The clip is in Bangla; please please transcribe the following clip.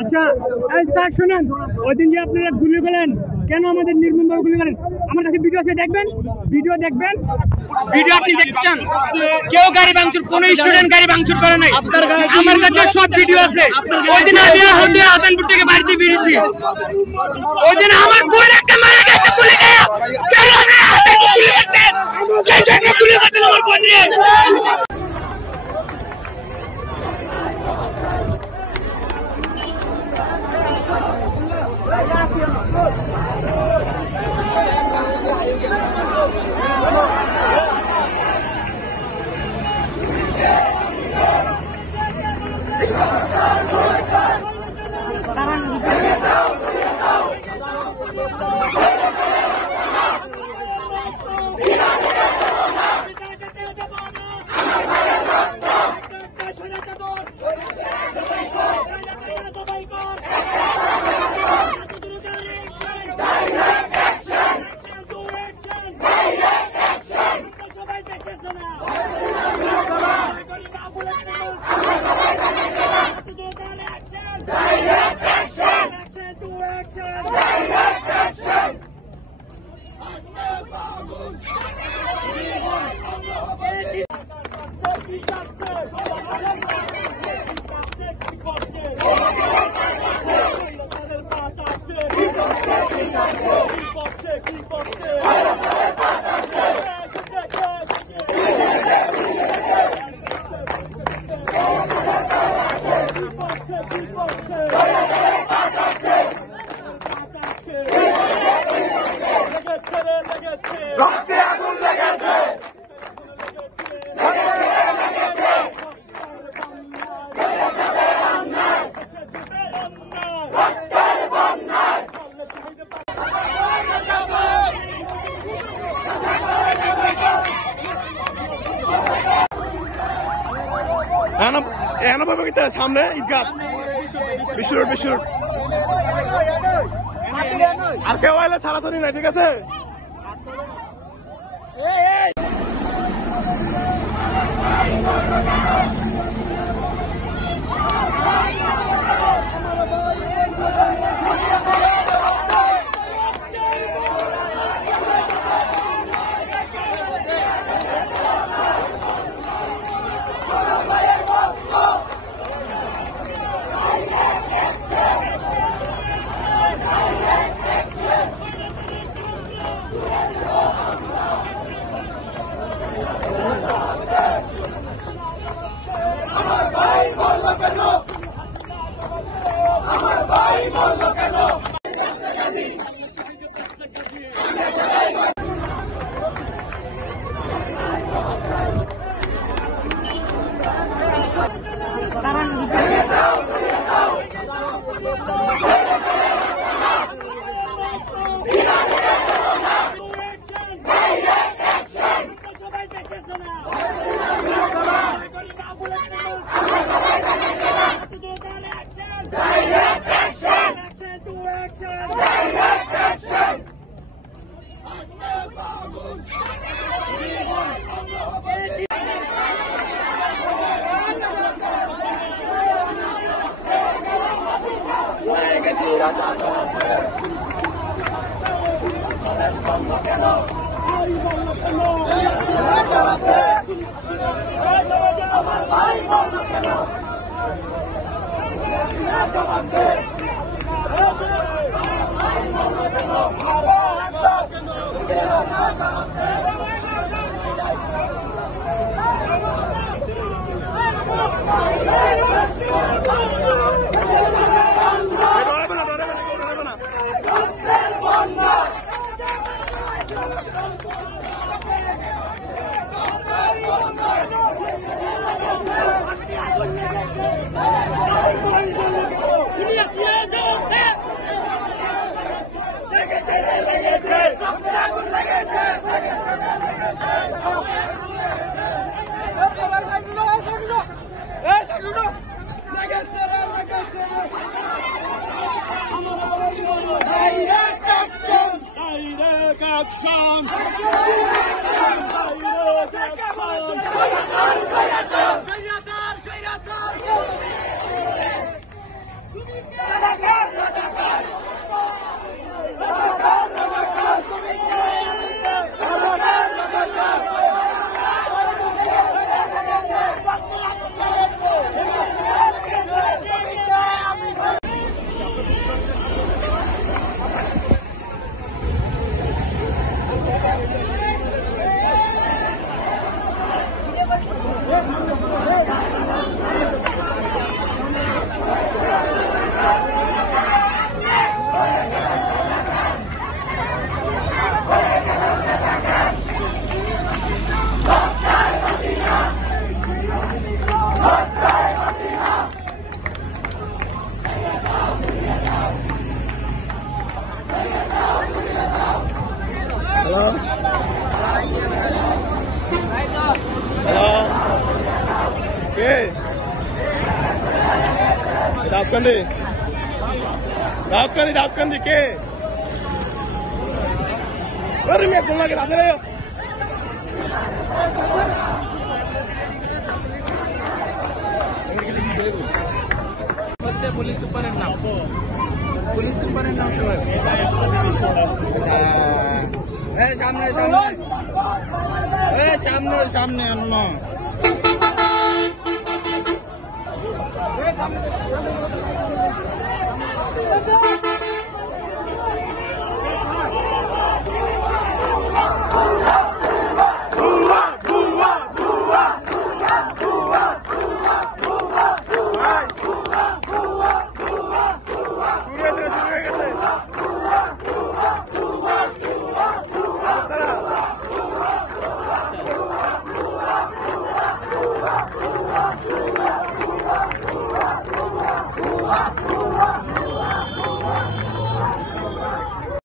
আচ্ছা স্যার শুনেন, ওই দিন যে আপনারা গুলি করলেন, কেন আমাদের নির্মমভাবে গুলি করেন? আমার কাছে ভিডিও আছে, দেখবেন ভিডিও আপনি দেখছেন। কেউ গাড়ি ভাঙচুর, কোন স্টুডেন্ট গাড়ি ভাঙচুর করে নাই। আমার কাছে সব ভিডিও আছে। ওই দিন আমি হলদিয়া হাসানপুর থেকে বাড়িতে বেরিয়েছি, ওই দিন আমার বোন একটা মারা গেছে গুলি খেয়ে। কেন গুলি করছেন আমার বোন নিয়ে? সামনে ঈদগাহ বিশ্ব রোড আর কেউ এলে ছাড়াছাড়ি নাই, ঠিক আছে? ডরাবে না, ডরাবে না, কেউ ডরাবে না। Direct action! Direct action! Hello? Hello? Okay. Daapkandi. Daapkandi, daapkandi ke? Aduh, मैं बोलना के रास्ते में হচ্ছে পুলিশ সুপারের নাম। পুলিশ সুপারের নাম শোনেন। সামনে সামনে সামনে সামনে আনো